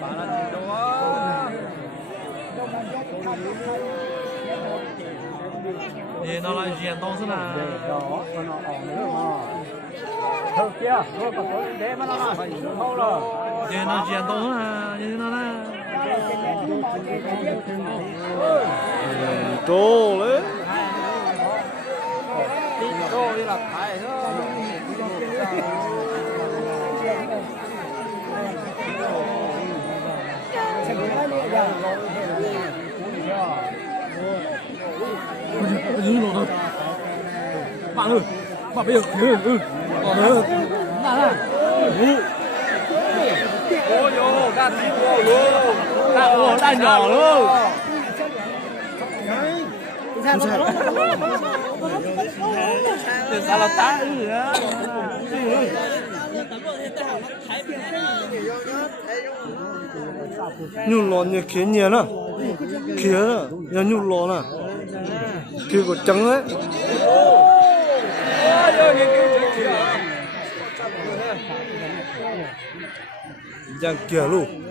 Bạn là gì đâu á. Thì nó lại diện to rất là Đó, nó ỏn nữa mà. Thôi kia, thôi còn có để mà nó là không rồi. thì nó diện to rất là như nó là Trô đấy. Đi trô đi là phải thôi. dưới lỗ thôi bạn ơi bạn bây giờ còn nữa Ô vô, đa tí vô luôn. đa nhỏ luôn từ sao là tá á nhu lon như kia nhiều nè kia nè nhu lon nè kia có trắng ấy giang kia luôn